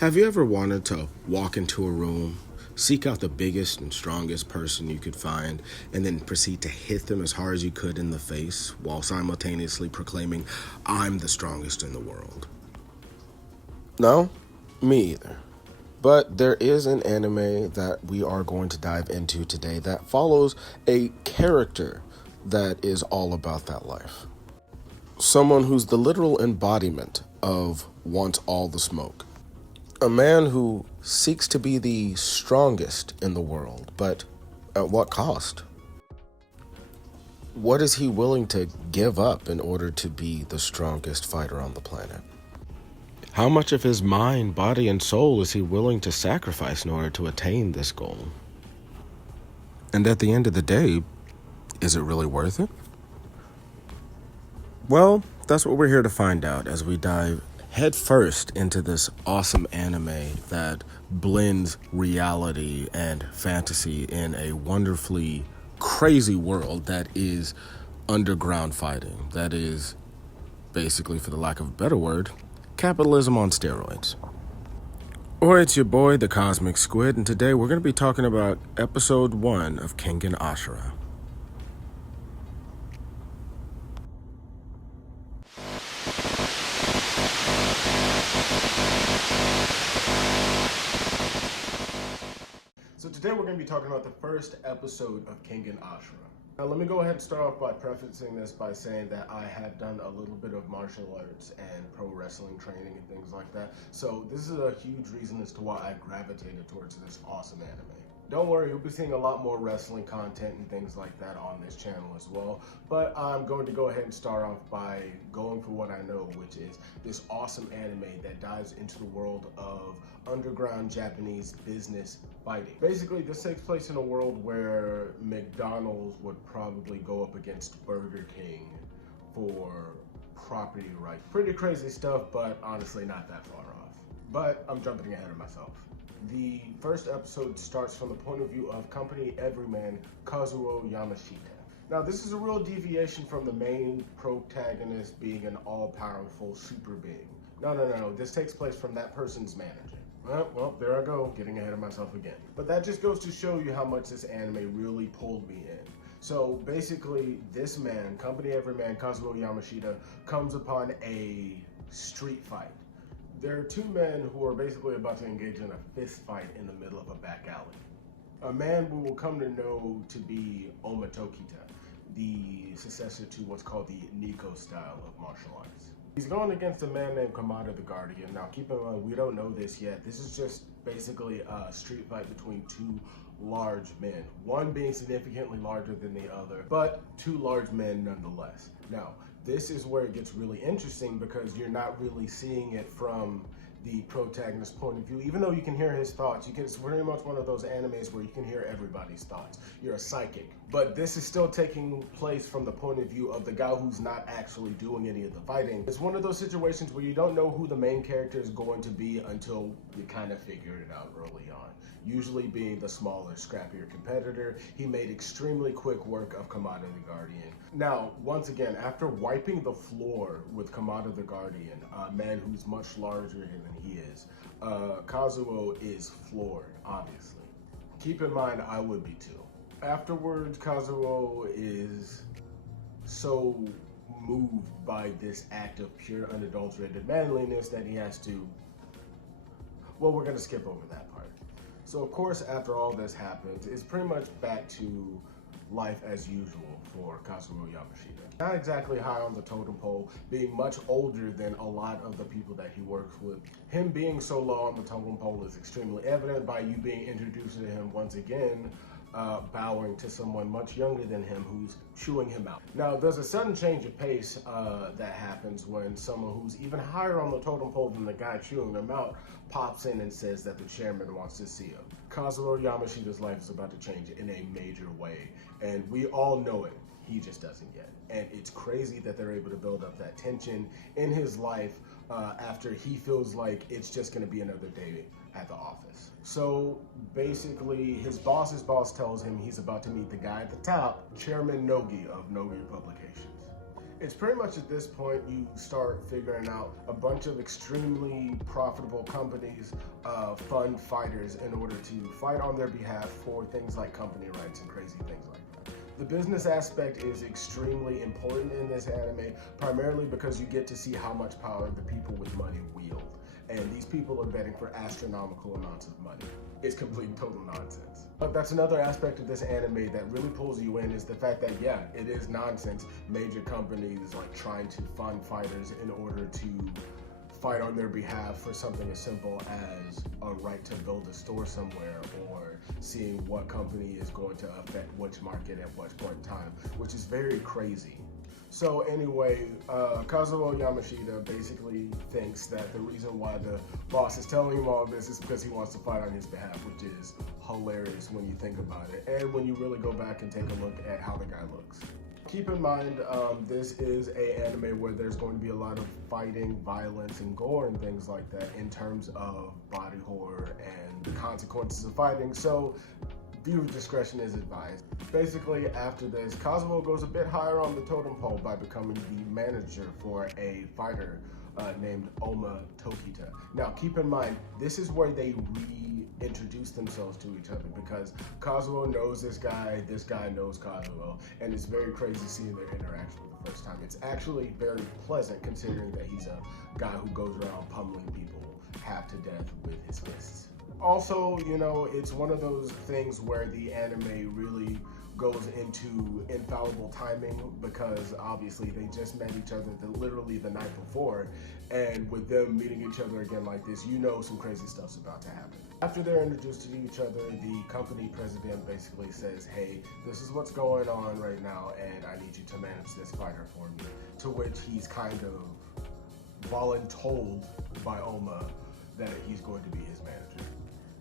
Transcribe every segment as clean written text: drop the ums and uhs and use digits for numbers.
Have you ever wanted to walk into a room, seek out the biggest and strongest person you could find, and then proceed to hit them as hard as you could in the face while simultaneously proclaiming, "I'm the strongest in the world"? No, me either. But there is an anime that we are going to dive into today that follows a character that is all about that life. Someone who's the literal embodiment of "want all the smoke." A man who seeks to be the strongest in the world, but at what cost? What is he willing to give up in order to be the strongest fighter on the planet? How much of his mind, body, and soul is he willing to sacrifice in order to attain this goal? And at the end of the day, is it really worth it? Well, that's what we're here to find out as we dive head first into this awesome anime that blends reality and fantasy in a wonderfully crazy world that is underground fighting. That is basically, for the lack of a better word, capitalism on steroids. Or it's your boy, the Cosmic Squid, and today we're going to be talking about episode 1 of Kengan Ashura. So today we're going to be talking about the first episode of Kengan Ashura. Now let me go ahead and start off by prefacing this by saying that I have done a little bit of martial arts and pro wrestling training and things like that. So this is a huge reason as to why I gravitated towards this awesome anime. Don't worry, you'll be seeing a lot more wrestling content and things like that on this channel as well. But I'm going to go ahead and start off by going for what I know, which is this awesome anime that dives into the world of underground Japanese business fighting. Basically, this takes place in a world where McDonald's would probably go up against Burger King for property rights. Pretty crazy stuff, but honestly not that far off. But I'm jumping ahead of myself. The first episode starts from the point of view of company everyman Kazuo Yamashita. Now, this is a real deviation from the main protagonist being an all-powerful super being. No. This takes place from that person's manager. Well, there I go, getting ahead of myself again. But that just goes to show you how much this anime really pulled me in. So basically, this man, company everyman Kazuo Yamashita, comes upon a street fight. There are two men who are basically about to engage in a fist fight in the middle of a back alley. A man we will come to know to be Omatokita, the successor to what's called the Nico style of martial arts. He's going against a man named Kamada the Guardian. Now keep in mind, we don't know this yet. This is just basically a street fight between two large men. One being significantly larger than the other, but two large men nonetheless. Now, this is where it gets really interesting because you're not really seeing it from the protagonist's point of view. Even though you can hear his thoughts, it's very much one of those animes where you can hear everybody's thoughts. You're a psychic. But this is still taking place from the point of view of the guy who's not actually doing any of the fighting. It's one of those situations where you don't know who the main character is going to be until you kind of figure it out early on. Usually being the smaller, scrappier competitor, he made extremely quick work of Kamada the Guardian. Now, once again, after wiping the floor with Kamada the Guardian, a man who's much larger than he is, Kazuo is floored, obviously. Keep in mind, I would be too. Afterwards, Kazuo is so moved by this act of pure unadulterated manliness that he has to, well, we're gonna skip over that part. So of course, after all this happens, it's pretty much back to life as usual for Kazuo Yamashita. Not exactly high on the totem pole, being much older than a lot of the people that he works with. Him being so low on the totem pole is extremely evident by you being introduced to him once again, bowing to someone much younger than him who's chewing him out. Now, there's a sudden change of pace that happens when someone who's even higher on the totem pole than the guy chewing them out pops in and says that the chairman wants to see him. Kazuo Yamashita's life is about to change in a major way, and we all know it. He just doesn't yet. And it's crazy that they're able to build up that tension in his life after he feels like it's just going to be another day at the office. So basically, his boss's boss tells him he's about to meet the guy at the top, Chairman Nogi of Nogi Publications. It's pretty much at this point you start figuring out a bunch of extremely profitable companies fund fighters in order to fight on their behalf for things like company rights and crazy things like that. The business aspect is extremely important in this anime, primarily because you get to see how much power the people with money wield. And these people are betting for astronomical amounts of money. It's complete and total nonsense. But that's another aspect of this anime that really pulls you in, is the fact that, yeah, it is nonsense. Major companies like trying to fund fighters in order to fight on their behalf for something as simple as a right to build a store somewhere, or seeing what company is going to affect which market at what point in time, which is very crazy. So anyway, Kazuo Yamashita basically thinks that the reason why the boss is telling him all this is because he wants to fight on his behalf, which is hilarious when you think about it, and when you really go back and take a look at how the guy looks. Keep in mind, this is an anime where there's going to be a lot of fighting, violence, and gore and things like that in terms of body horror and the consequences of fighting, so viewer discretion is advised. Basically, after this, Kazuo goes a bit higher on the totem pole by becoming the manager for a fighter named Oma Tokita. Now, keep in mind, this is where they reintroduce themselves to each other, because Kazuo knows this guy knows Kazuo, and it's very crazy seeing their interaction for the first time. It's actually very pleasant, considering that he's a guy who goes around pummeling people half to death with his fists. Also, you know, it's one of those things where the anime really goes into infallible timing, because obviously they just met each other literally the night before, and with them meeting each other again like this, you know some crazy stuff's about to happen. After they're introduced to each other, the company president basically says, hey, this is what's going on right now, and I need you to manage this fighter for me, to which he's kind of voluntold by Oma that he's going to be his manager.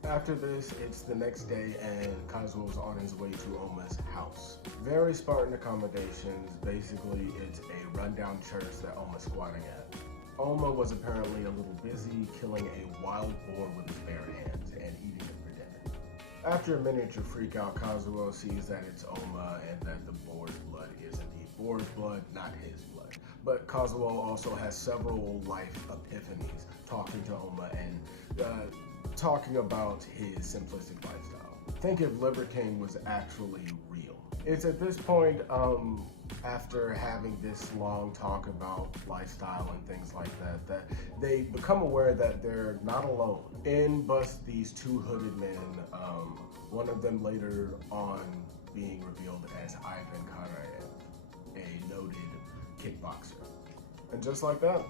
After this, it's the next day, and Kazuo's on his way to Oma's house. Very Spartan accommodations. Basically, it's a rundown church that Oma's squatting at. Oma was apparently a little busy killing a wild boar with his bare hands and eating it for dinner. After a miniature freakout, Kazuo sees that it's Oma and that the boar's blood is indeed boar's blood, not his blood. But Kazuo also has several life epiphanies, talking to Oma and talking about his simplistic lifestyle. Think if Liver King was actually real. It's at this point, after having this long talk about lifestyle and things like that, that they become aware that they're not alone. In bust these two hooded men, one of them later on being revealed as Ivan Karayev, a noted kickboxer. And just like that,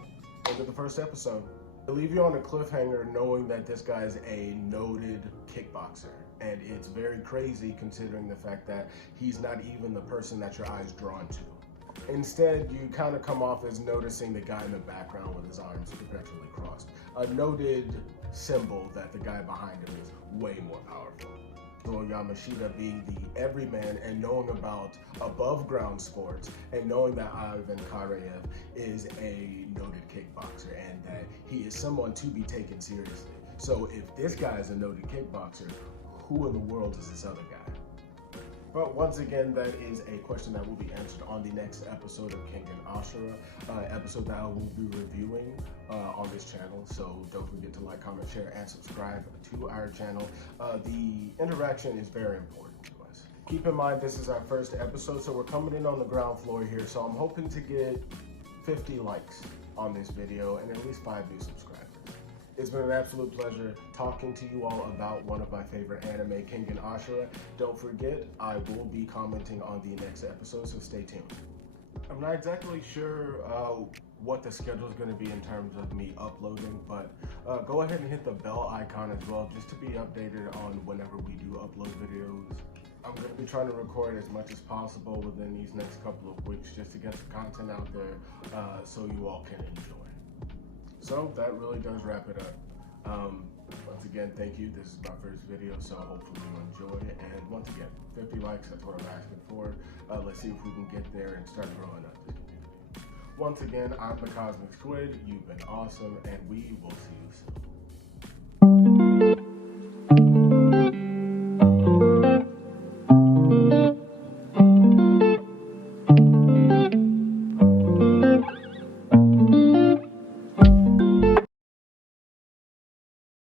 end of the first episode. They leave you on a cliffhanger knowing that this guy's a noted kickboxer, and it's very crazy considering the fact that he's not even the person that your eye's drawn to. Instead, you kind of come off as noticing the guy in the background with his arms perpetually crossed, a noted symbol that the guy behind him is way more powerful. Yamashita being the everyman and knowing about above ground sports, and knowing that Ivan Karayev is a noted kickboxer and that he is someone to be taken seriously. So if this guy is a noted kickboxer, who in the world is this other guy? But once again, that is a question that will be answered on the next episode of Kengan Ashura, episode that I will be reviewing on this channel. So don't forget to like, comment, share, and subscribe to our channel. The interaction is very important to us. Keep in mind, this is our first episode, so we're coming in on the ground floor here. So I'm hoping to get 50 likes on this video and at least 5 new subscribers. It's been an absolute pleasure talking to you all about one of my favorite anime, Kengan Ashura. Don't forget, I will be commenting on the next episode, so stay tuned. I'm not exactly sure what the schedule is going to be in terms of me uploading, but go ahead and hit the bell icon as well, just to be updated on whenever we do upload videos. I'm going to be trying to record as much as possible within these next couple of weeks, just to get the content out there so you all can enjoy. So that really does wrap it up. Once again, thank you. This is my first video, so hopefully you enjoy it. And once again, 50 likes, that's what I'm asking for. Let's see if we can get there and start growing up this community. Once again, I'm DaCozmic Squid. You've been awesome, and we will see you soon.